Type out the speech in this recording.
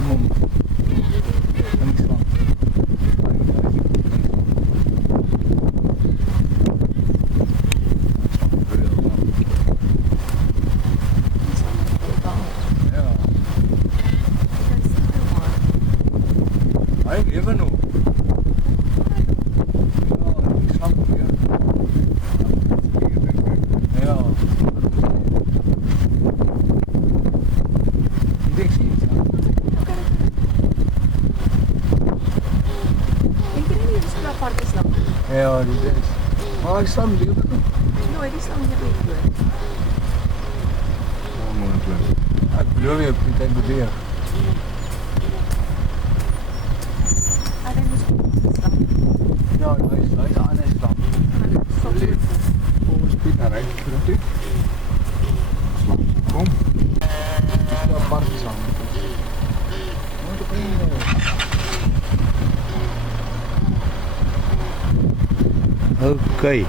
mom. Links van. Ja. Hij even nog. Ja. Ik zie het. Denk je niet dat ze een apart is dan? Ja, die is. Maar ik sta niet op het. Nee, die staan hier niet. Oh, mooi kleur. Ik bedoel je, ik denk dat weer. Ah, dan is het staan. Ja, hij is aan en staan. Volgens Piet naar rechts, terug. Kom. Het is wel apart is aan. Oké.